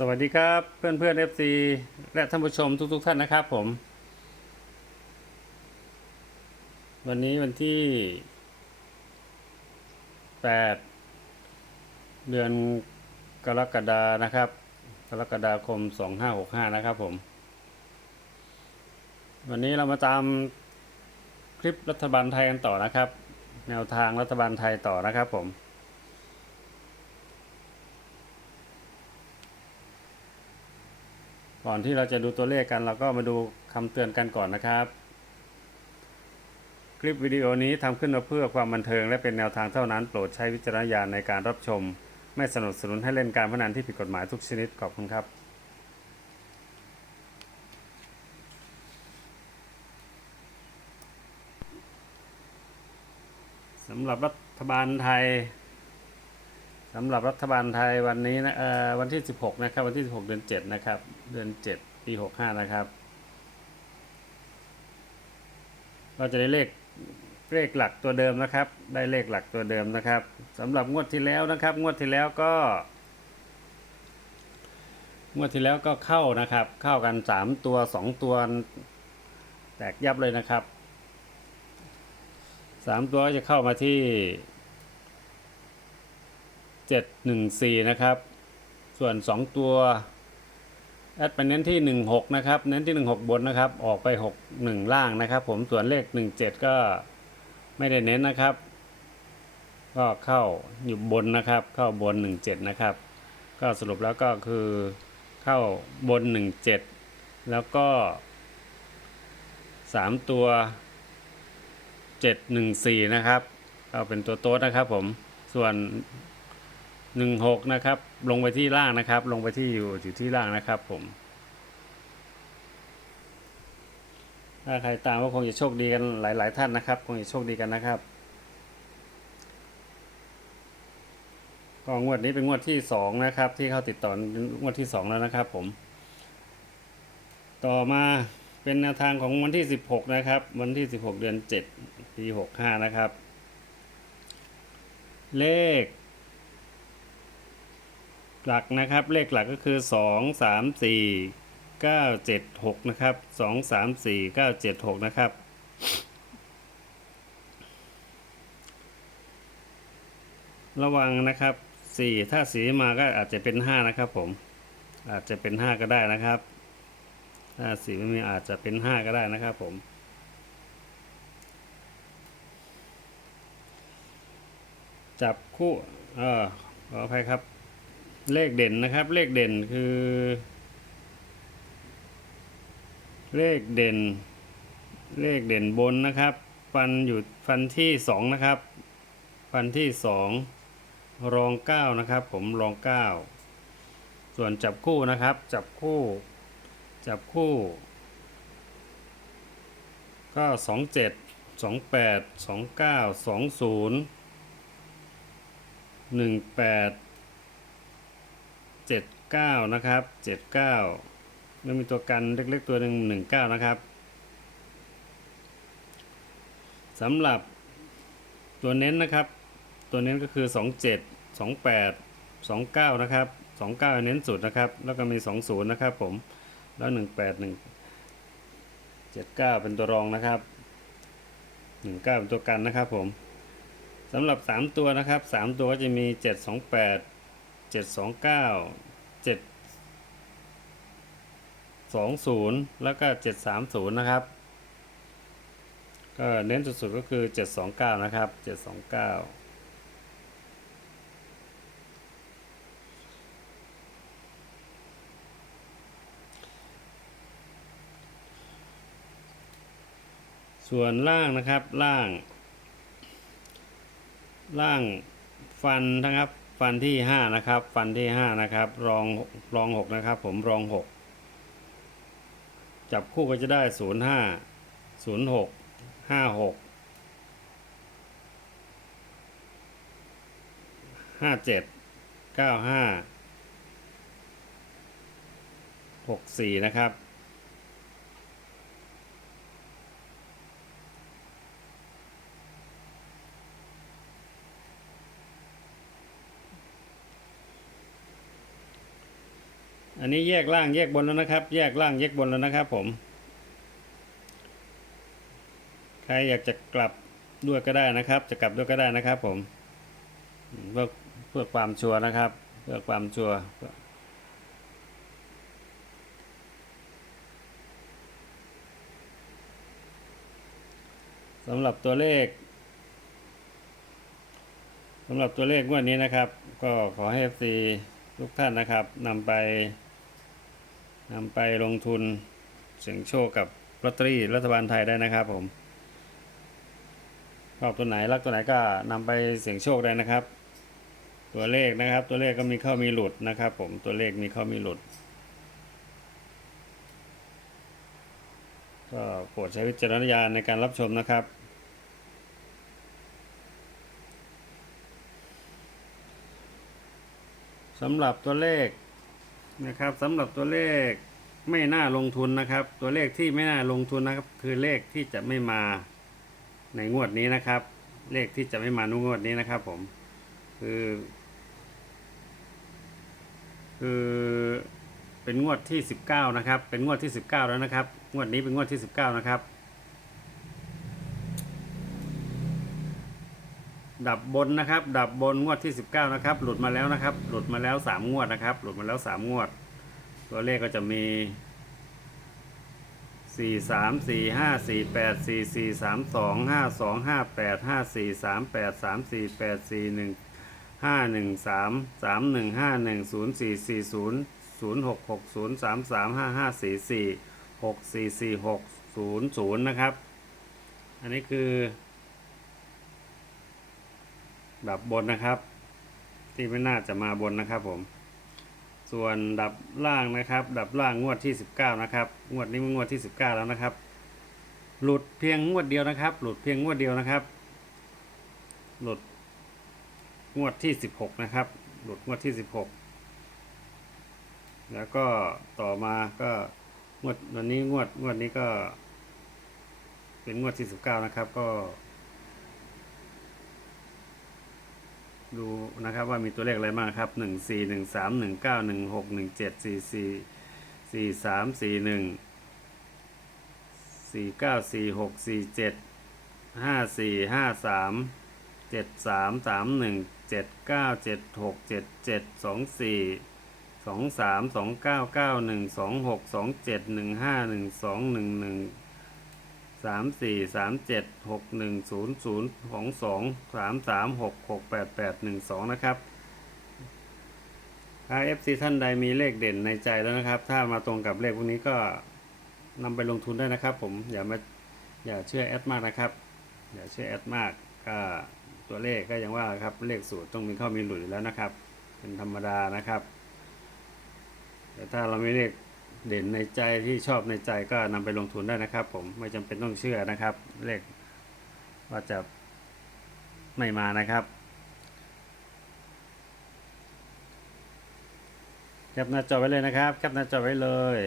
สวัสดีครับเพื่อนเพื่อน FC และท่านผู้ชมทุกๆทท่านนะครับผม วันนี้วันที่ 8 เดือนกรกฎานะครับ กรกฎาคม 2565 นะครับผม วันนี้เรามาตามคลิปรัฐบาลไทยกันต่อนะครับ แนวทางรัฐบาลไทยต่อนะครับผม ก่อนที่เราจะดูตัวเลขกันเราก็มาดูคำเตือนกันก่อนนะครับ คลิปวิดีโอนี้ทำขึ้นมาเพื่อความบันเทิงและเป็นแนวทางเท่านั้น โปรดใช้วิจารณญาณในการรับชม ไม่สนับสนุนให้เล่นการพนันที่ผิดกฎหมายทุกชนิดขอบคุณครับ สำหรับรัฐบาลไทย สำหรับรัฐบาลไทยวันนี้นะเอ่อวันที่ 16 นะครับ วันที่ 16 เดือน 7 นะครับ เดือน 7 ปี 65 นะครับ เราจะได้เลขเลขหลักตัวเดิมนะครับ ได้เลขหลักตัวเดิมนะครับสำหรับงวดที่แล้วนะครับ งวดที่แล้วก็ งวดที่แล้วก็เข้านะครับ เข้ากัน 3 ตัว 2 ตัว แตกยับเลยนะครับ 3 ตัวจะเข้ามาที่ เจ็ดหนึ่งสี่นะครับ ส่วนสองตัว แอดไปเน้นที่หนึ่งหกนะครับ เน้นที่หนึ่งหกบนนะครับ ออกไปหกหนึ่งล่างนะครับ ผม ส่วนเลขหนึ่งเจ็ดก็ไม่ได้เน้นนะครับ ก็เข้าอยู่บนนะครับ เข้าบนหนึ่งเจ็ดนะครับ ก็สรุปแล้วก็คือเข้าบนหนึ่งเจ็ดแล้วก็สามตัวเจ็ดหนึ่งสี่นะครับก็เป็นตัวโต๊ดนะครับผม ส่วน หนึ่งหกนะครับ ลงไปที่ล่างนะครับ ลงไปที่อยู่อยู่ที่ล่างนะครับผม ถ้าใครตามก็คงจะโชคดีกันหลาย ๆ ท่านนะครับ คงจะโชคดีกันนะครับก็งวดนี้เป็นงวดที่สองนะครับ ที่เข้าติดต่องวดที่สองแล้วนะครับ ผม ต่อมาเป็นแนวทางของวันที่สิบหกนะครับ วันที่สิบหกเดือนเจ็ดปีหกห้านะครับ เลข หลักนะครับ เลขหลักก็คือสองสามสี่เก้าเจ็ดหกนะครับสองสามสี่เก้าเจ็ดหกนะครับระวังนะครับสี่ถ้าสีมาก็อาจจะเป็นห้านะครับผม อาจจะเป็นห้าก็ได้นะครับ ถ้าสีไม่มีอาจจะเป็นห้าก็ได้นะครับผม จับคู่ เออขออภัยครับ เลขเด่นนะครับ เลขเด่นคือ เลขเด่น เลขเด่นบนนะครับ ฟันอยู่ฟันที่สองนะครับ ฟันที่สองรองเก้านะครับ ผมรองเก้าส่วนจับคู่นะครับ จับคู่ จับคู่ ก็สองเจ็ดสองแปดสองเก้าสองศูนย์หนึ่งแปด เจ็ดเก้านะครับเจ็ดเก้าแล้วมีตัวกันเล็กๆตัวหนึ่งหนึ่งเก้านะครับสำหรับตัวเน้นนะครับ ตัวเน้นก็คือสองเจ็ดสองแปดสองเก้านะครับสองเก้าเน้นสุดนะครับ แล้วก็มีสองศูนย์นะครับผม แล้วหนึ่งแปดหนึ่งเจ็ดเก้าเป็นตัวรองนะครับหนึ่งเก้าเป็นตัวกันนะครับผมสำหรับสามตัวนะครับสามตัวก็จะมีเจ็ดสองแปด เจ็ดสองเก้าเจ็ดสองศูนย์แล้วก็เจ็ดสามศูนย์นะครับ ก็เน้นสุดๆก็คือเจ็ดสองเก้านะครับเจ็ดสองเก้าส่วนล่างนะครับล่าง ล่างฟันนะครับ ฟันที่ห้านะครับ ฟันที่ห้านะครับ รองรองหกนะครับ ผมรองหกจับคู่ก็จะได้ศูนย์ห้าศูนย์หกห้าหกห้าเจ็ดเก้าห้าหกสี่นะครับ นนี้แยกล่างแยกบนแล้วนะครับ แยกล่างแยกบนแล้วนะครับ ผม ใครอยากจะกลับด้วยก็ได้นะครับ จะกลับด้วยก็ได้นะครับ ผมเพื่อเพื่อความชัวร์นะครับ เพื่อความชัวร์สำหรับตัวเลขสำหรับตัวเลขงวดนี้นะครับ ก็ขอให้ FC ทุกท่านนะครับนำไป นำไปลงทุนเสี่ยงโชคกับลอตเตอรี่รัฐบาลไทยได้นะครับผมชอบตัวไหนรักตัวไหนก็นำไปเสี่ยงโชคได้นะครับ ตัวเลขนะครับ ตัวเลขก็มีเข้ามีหลุดนะครับ ผมตัวเลขมีเข้ามีหลุดก็โปรดใช้วิจารณญาณในการรับชมนะครับ สำหรับตัวเลข นะครับสำหรับตัวเลขไม่น่าลงทุนนะครับ ตัวเลขที่ไม่น่าลงทุนนะครับ คือเลขที่จะไม่มาในงวดนี้นะครับ เลขที่จะไม่มาในงวดนี้นะครับ ผม คือ คือเป็นงวดที่ 19 นะครับ เป็นงวดที่ 19 แล้วนะครับ งวดนี้เป็นงวดที่ 19 นะครับ ดับบนนะครับ ดับบนงวดที่ 19 นะครับ หลุดมาแล้วนะครับ หลุดมาแล้ว 3 งวดนะครับ หลุดมาแล้ว 3 งวด ตัวเลขก็จะมี 4 3 4 5 4 8 4 4 3 2 5 2 5 8 5 4 3 8 3 4 8 4 1ห้าหนึ่งสามสามหนึ่งห้าหนึ่งศูนย์สี่สี่ศูนย์ศูนย์หกหกศูนย์สามสามห้าห้าสี่สี่หกสี่สี่หกศูนย์ศูนย์นะครับ อันนี้คือ ดับบนนะครับ ที่ไม่น่าจะมาบนนะครับผม ส่วนดับล่างนะครับ ดับล่างงวดที่สิบเก้านะครับ งวดนี้เป็นงวดที่สิบเก้าแล้วนะครับ หลุดเพียงงวดเดียวนะครับ หลุดเพียงงวดเดียวนะครับ หลุดงวดที่ 16 นะครับ หลุดงวดที่ 16 แล้วก็ต่อมาก็งวดวันนี้งวดงวดนี้ก็ เป็นงวดที่ 19 นะครับก็ ดูนะครับว่ามีตัวเลขอะไรบ้างครับ1 4 1 3 1 9 1 6 1 7 4 4 4 3 4 1 4 9 4 6 4 7 5 4 5 3เจ็ดสามสามหนึ่งเจ็ดเก้าเจ็ดหกเจ็ดเจ็ดสองสี่สองสามสองเก้าเก้าหนึ่งสองหกสองเจ็ดหนึ่งห้าหนึ่งสองหนึ่งหนึ่ง สามสี่สามเจ็ดหกหนึ่งศูนย์ศูนย์สองสองสามสามหกหกแปดแปดหนึ่งสองนะครับถ้า FC ท่านใดมีเลขเด่นในใจแล้วนะครับ ถ้ามาตรงกับเลขพวกนี้ก็นำไปลงทุนได้นะครับ ผมอย่ามาอย่าเชื่อแอดมากนะครับ อย่าเชื่อแอดมากก็ตัวเลขก็ยังว่าครับเลขสูตรต้องมีเข้ามีหลุดแล้วนะครับ เป็นธรรมดานะครับ แต่ถ้าเราไม่เลข เด่นในใจที่ชอบในใจก็นำไปลงทุนได้นะครับ ผมไม่จำเป็นต้องเชื่อนะครับ เลขว่าจะไม่มานะครับแคปหน้าจอไว้เลยนะครับแคปหน้าจอไว้เลย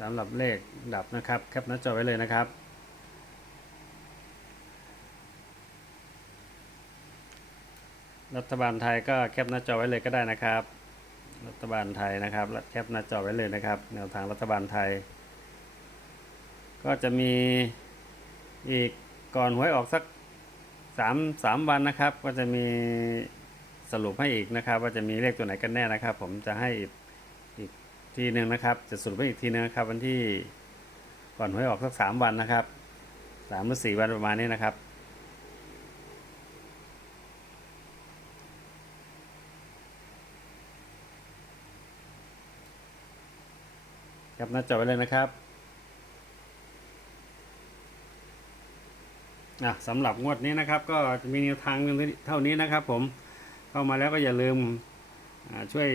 สำหรับเลขดับนะครับแคปหน้าจอไว้เลยนะครับรัฐบาลไทยก็แคปหน้าจอไว้เลยก็ได้นะครับ รัฐบาลไทยนะครับแคปหน้าจอไว้เลยนะครับ แนวทางรัฐบาลไทย ก็จะมีอีกก่อนหวยออกสักสามสามวันนะครับ ก็จะมีสรุปให้อีกนะครับ ว่าจะมีเลขตัวไหนกันแน่นะครับ ผมจะให้อีกอีกทีหนึ่งนะครับ จะสรุปให้อีกทีนึงนะครับ วันที่ก่อนหวยออกสักสามวันนะครับสามหรือสี่วันประมาณนี้นะครับ ครับหน้าจอไว้เลยนะครับอะสำหรับงวดนี้นะครับ ก็จะมีแนวทางเท่านี้นะครับ ผมเข้ามาแล้วก็อย่าลืมช่วย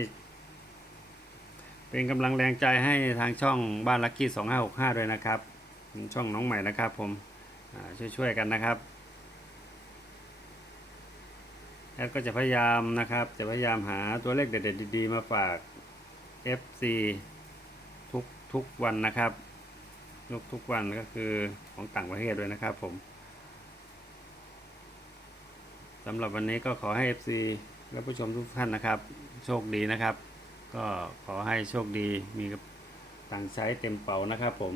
เป็นกำลังแรงใจให้ทางช่องบ้านลักกี้สองห้าหกห้าด้วยนะครับ ช่องน้องใหม่นะครับ ผมช่วยๆกันนะครับแอดก็จะพยายามนะครับ จะพยายามหาตัวเลขเด็ดๆดีๆมาฝาก FC ทุกวันนะครับทุกทุกวันก็คือของต่างประเทศด้วยนะครับผมสำหรับวันนี้ก็ขอให้ FC และผู้ชมทุกท่านนะครับ โชคดีนะครับ ก็ขอให้โชคดีมีตังใช้เต็มเป๋านะครับผม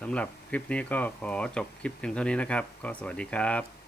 สำหรับคลิปนี้ก็ขอจบคลิปเพียงเท่านี้นะครับ ก็สวัสดีครับ